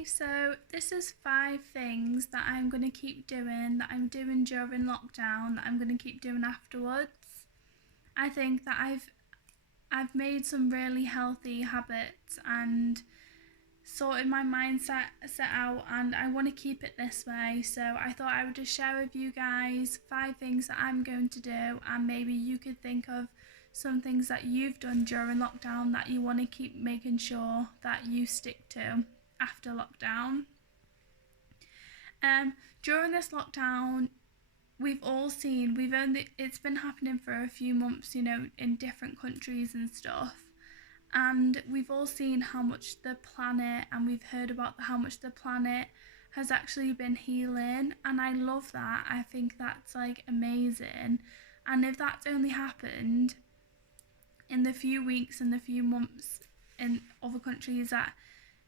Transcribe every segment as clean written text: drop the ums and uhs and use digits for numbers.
Okay, so this is 5 things that I'm going to keep doing, that I'm doing during lockdown, that I'm going to keep doing afterwards. I think that I've made some really healthy habits and sorted my mindset set out, and I want to keep it this way. So I thought I would just share with you guys 5 things that I'm going to do, and maybe you could think of some things that you've done during lockdown that you want to keep making sure that you stick to after lockdown. During this lockdown, it's been happening for a few months, in different countries and stuff. And we've all seen how much the planet, and we've heard about how much the planet has actually been healing. And I love that. I think that's like amazing. And if that's only happened in the few weeks and the few months in other countries that,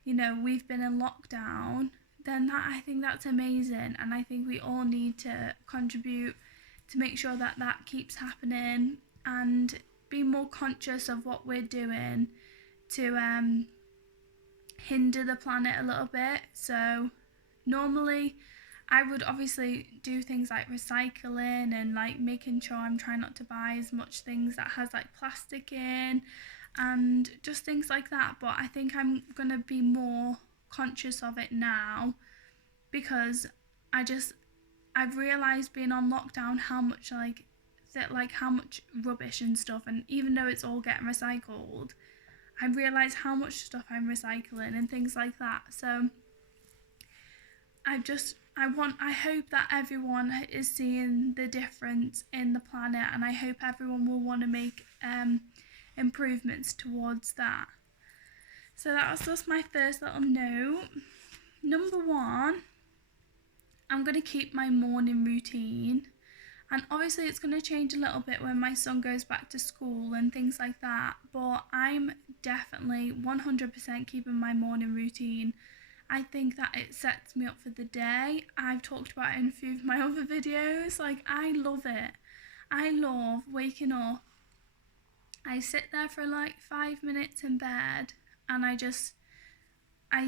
we've been in lockdown, then I think that's amazing. And I think we all need to contribute to make sure that that keeps happening, and be more conscious of what we're doing to hinder the planet a little bit. So normally I would obviously do things like recycling and like making sure I'm trying not to buy as much things that has like plastic in and just things like that. But I think I'm gonna be more conscious of it now, because I've realised being on lockdown how much how much rubbish and stuff, and even though it's all getting recycled, I realise how much stuff I'm recycling and things like that. So I hope that everyone is seeing the difference in the planet, and I hope everyone will want to make improvements towards that. So that was just my first little note. Number 1, I'm going to keep my morning routine. And obviously it's going to change a little bit when my son goes back to school and things like that. But I'm definitely 100% keeping my morning routine. I think that it sets me up for the day. I've talked about it in a few of my other videos. Like, I love it. I love waking up. I sit there for like 5 minutes in bed, and I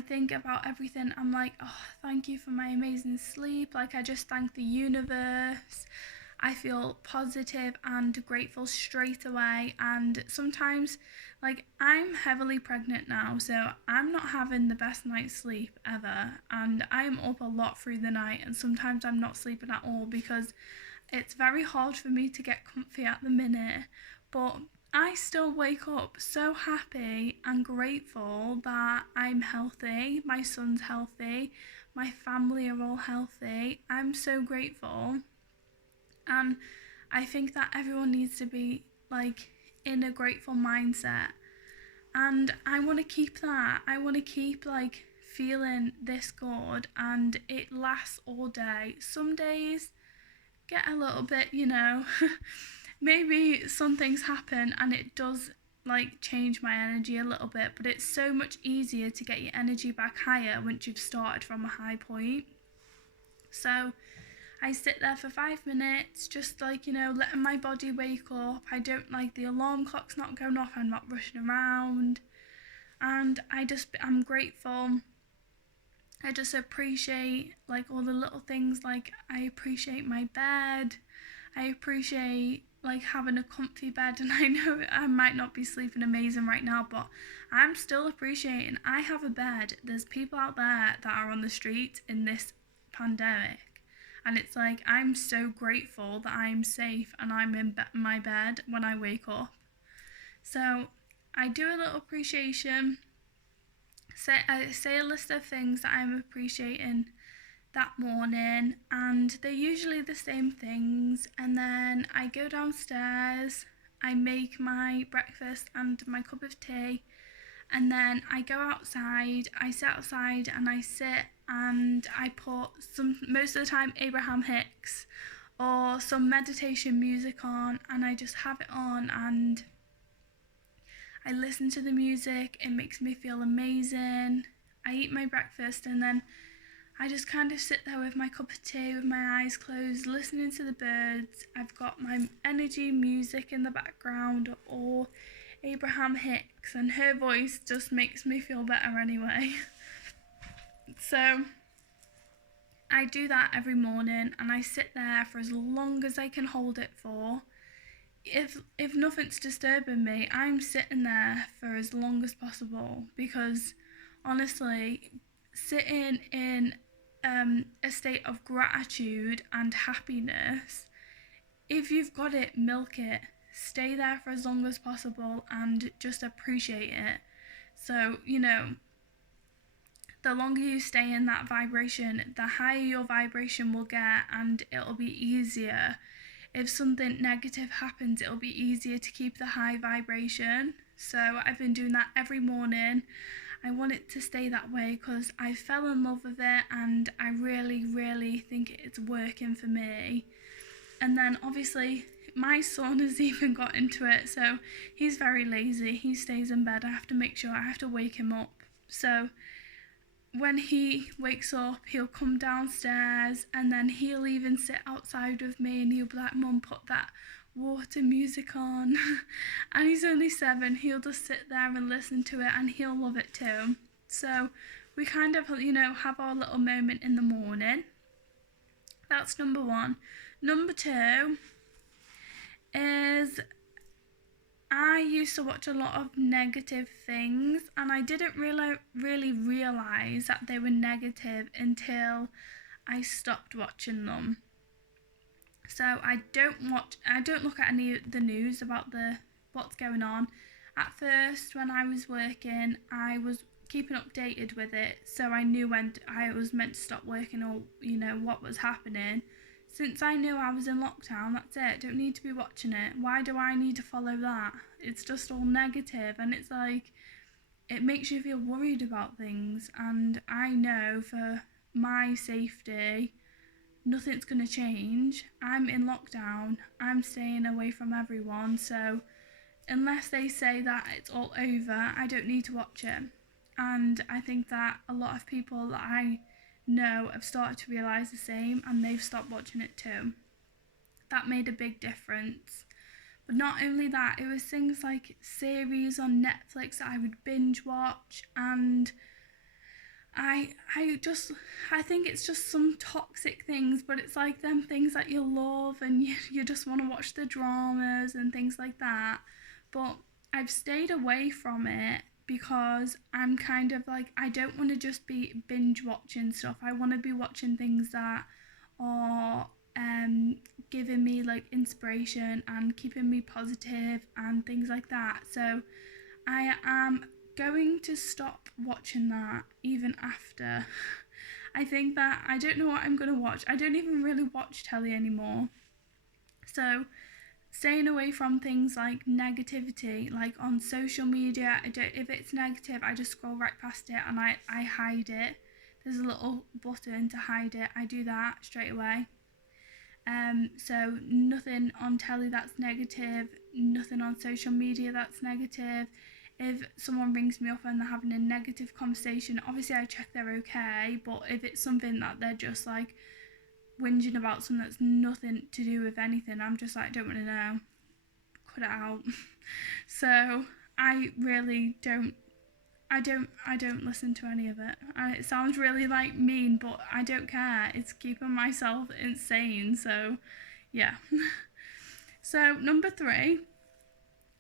think about everything. I'm like, oh, thank you for my amazing sleep. Like, I just thank the universe. I feel positive and grateful straight away. And sometimes, like, I'm heavily pregnant now, so I'm not having the best night's sleep ever. And I'm up a lot through the night, and sometimes I'm not sleeping at all because it's very hard for me to get comfy at the minute. But I still wake up so happy and grateful that I'm healthy, my son's healthy, my family are all healthy. I'm so grateful. And I think that everyone needs to be like in a grateful mindset. And I want to keep that. I want to keep like feeling this good, and it lasts all day. Some days get a little bit, maybe some things happen and it does like change my energy a little bit, but it's so much easier to get your energy back higher once you've started from a high point. So I sit there for 5 minutes, just like, letting my body wake up. I don't like the alarm clock's not going off, I'm not rushing around. And I'm grateful. I just appreciate like all the little things. Like, I appreciate my bed. I appreciate like having a comfy bed, and I know I might not be sleeping amazing right now, but I'm still appreciating I have a bed. There's people out there that are on the street in this pandemic, and it's like I'm so grateful that I'm safe and I'm in my bed when I wake up. So I do a little appreciation. I say a list of things that I'm appreciating that morning, and they're usually the same things. And then I go downstairs, I make my breakfast and my cup of tea, and then I go outside. I sit outside and I sit, and I put most of the time Abraham Hicks or some meditation music on, and I just have it on and I listen to the music. It makes me feel amazing. I eat my breakfast, and then I just kind of sit there with my cup of tea with my eyes closed, listening to the birds. I've got my energy music in the background, or Abraham Hicks, and her voice just makes me feel better anyway. So I do that every morning, and I sit there for as long as I can hold it for. If nothing's disturbing me, I'm sitting there for as long as possible, because honestly, sitting in a state of gratitude and happiness, if you've got it, milk it. Stay there for as long as possible and just appreciate it. So, the longer you stay in that vibration, the higher your vibration will get, and it'll be easier. If something negative happens, it'll be easier to keep the high vibration. So I've been doing that every morning. I want it to stay that way because I fell in love with it, and I really, really think it's working for me. And then obviously my son has even got into it, so he's very lazy. He stays in bed. I have to make sure I have to wake him up. So when he wakes up, he'll come downstairs, and then he'll even sit outside with me, and he'll be like, "Mum, put that water music on." And he's only 7. He'll just sit there and listen to it, and he'll love it too. So we kind of, have our little moment in the morning. That's number 1. Number 2 is I used to watch a lot of negative things, and I didn't really realise that they were negative until I stopped watching them. So I don't look at any of the news about what's going on. At first, when I was working, I was keeping updated with it, so I knew when I was meant to stop working, or what was happening. Since I knew I was in lockdown, that's it. Don't need to be watching it. Why do I need to follow that? It's just all negative, and it's like, it makes you feel worried about things. And I know for my safety, nothing's going to change. I'm in lockdown. I'm staying away from everyone. So unless they say that it's all over, I don't need to watch it. And I think that a lot of people that I know have started to realise the same, and they've stopped watching it too. That made a big difference. But not only that, it was things like series on Netflix that I would binge watch, and I think it's just some toxic things, but it's like them things that you love, and you just want to watch the dramas and things like that. But I've stayed away from it because I'm kind of like, I don't want to just be binge watching stuff. I want to be watching things that are giving me like inspiration and keeping me positive and things like that. So I am going to stop watching that even after. I think that I don't know what I'm going to watch. I don't even really watch telly anymore. So staying away from things like negativity, like on social media. If it's negative, I just scroll right past it, and I hide it. There's a little button to hide it. I do that straight away. So nothing on telly that's negative, nothing on social media that's negative. If someone rings me up and they're having a negative conversation, obviously I check they're okay, but if it's something that they're just like whinging about, something that's nothing to do with anything, I'm just like, don't want to know, cut it out. So I really don't listen to any of it. It sounds really like mean, but I don't care. It's keeping myself insane. So yeah. So number 3,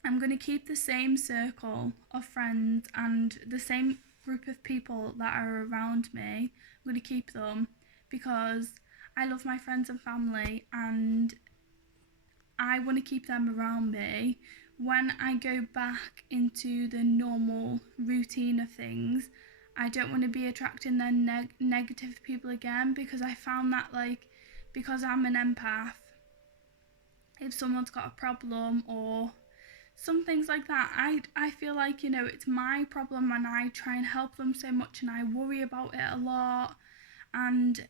I'm going to keep the same circle of friends and the same group of people that are around me. I'm going to keep them because I love my friends and family, and I want to keep them around me. When I go back into the normal routine of things, I don't want to be attracting their negative people again, because I found that, like, because I'm an empath, if someone's got a problem or some things like that, I feel like, it's my problem, and I try and help them so much, and I worry about it a lot, and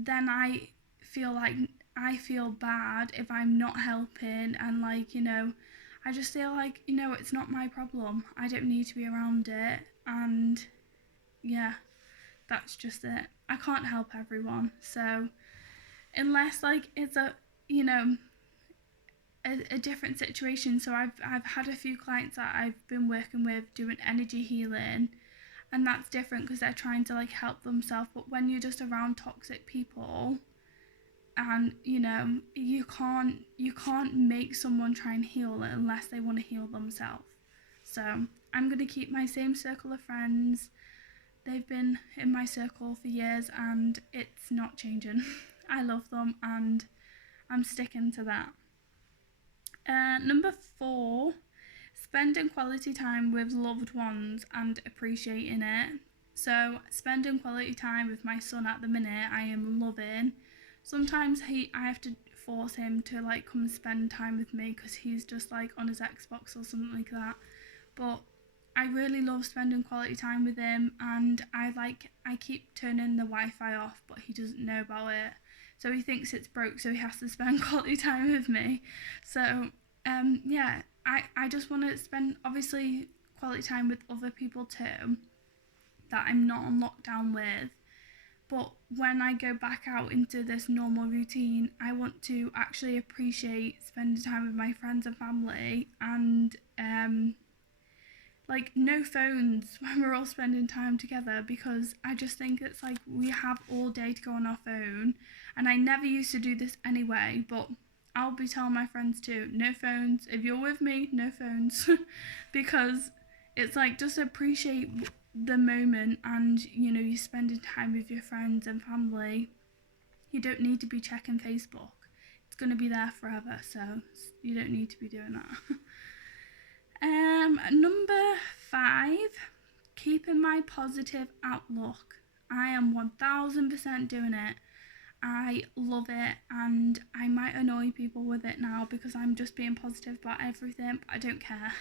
then I feel bad if I'm not helping, and I just feel like, it's not my problem. I don't need to be around it, and yeah, that's just it. I can't help everyone, so unless it's a different situation. So I've had a few clients that I've been working with doing energy healing, and that's different because they're trying to like help themselves. But when you're just around toxic people, and you know, you can't make someone try and heal it unless they want to heal themselves. So I'm going to keep my same circle of friends. They've been in my circle for years and it's not changing. I love them and I'm sticking to that. Number 4, spending quality time with loved ones and appreciating it. So spending quality time with my son at the minute, I am loving. Sometimes I have to force him to like come and spend time with me because he's just like on his Xbox or something like that. But I really love spending quality time with him, and I keep turning the Wi-Fi off, but he doesn't know about it. So he thinks it's broke, so he has to spend quality time with me. So yeah, I just want to spend obviously quality time with other people too that I'm not on lockdown with. But when I go back out into this normal routine, I want to actually appreciate spending time with my friends and family, and like no phones when we're all spending time together, because I just think it's like we have all day to go on our phone, and I never used to do this anyway, but I'll be telling my friends too, no phones. If you're with me, no phones. Because it's like just appreciate the moment, and you know, you're spending time with your friends and family. You don't need to be checking Facebook. It's going to be there forever, so you don't need to be doing that. Number 5, keeping my positive outlook. I am 1000% doing it. I love it, and I might annoy people with it now because I'm just being positive about everything, but I don't care.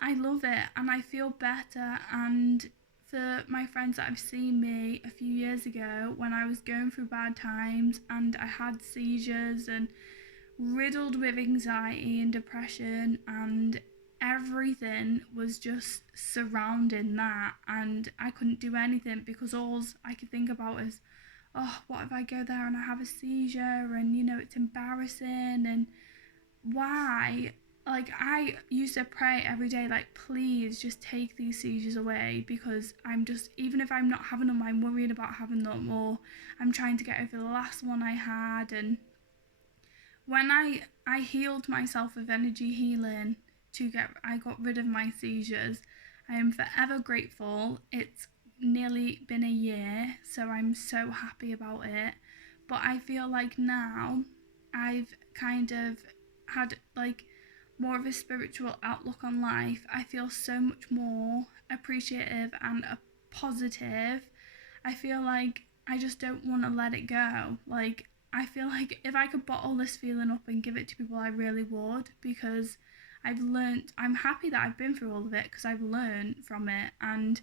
I love it and I feel better. And for my friends that have seen me a few years ago when I was going through bad times and I had seizures and riddled with anxiety and depression, and everything was just surrounding that, and I couldn't do anything because all I could think about is, oh, what if I go there and I have a seizure, and you know, it's embarrassing, and why? Like, I used to pray every day, like, please just take these seizures away, because I'm just, even if I'm not having them, I'm worried about having them, or I'm trying to get over the last one I had. And when I healed myself with energy healing I got rid of my seizures, I am forever grateful. It's nearly been a year, so I'm so happy about it. But I feel like now I've kind of had like more of a spiritual outlook on life. I feel so much more appreciative and positive. I feel like I just don't want to let it go. Like, I feel like if I could bottle this feeling up and give it to people, I really would, because I've learned, I'm happy that I've been through all of it because I've learned from it, and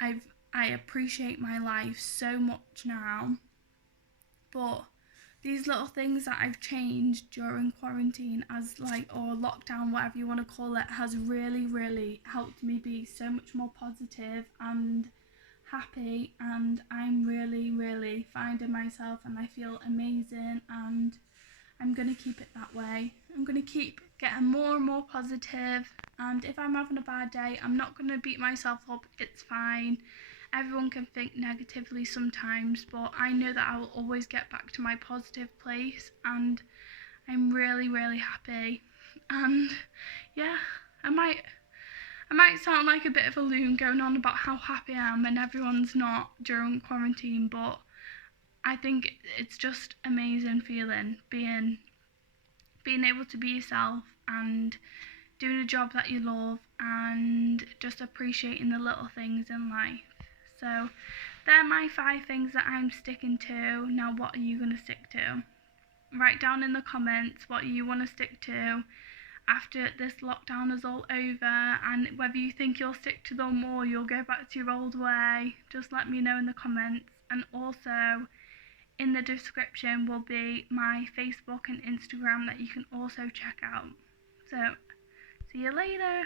I appreciate my life so much now. But these little things that I've changed during quarantine, as like, or lockdown, whatever you want to call it, has really, really helped me be so much more positive and happy, and I'm really, really finding myself, and I feel amazing, and I'm going to keep it that way. I'm going to keep getting more and more positive, and if I'm having a bad day, I'm not going to beat myself up. It's fine. Everyone can think negatively sometimes, but I know that I will always get back to my positive place, and I'm really, really happy. And yeah, I might sound like a bit of a loon going on about how happy I am and everyone's not during quarantine, but I think it's just amazing feeling being able to be yourself and doing a job that you love and just appreciating the little things in life. So they're my 5 things that I'm sticking to. Now, what are you going to stick to? Write down in the comments what you want to stick to after this lockdown is all over, and whether you think you'll stick to them or you'll go back to your old way. Just let me know in the comments. And also in the description will be my Facebook and Instagram that you can also check out. So see you later.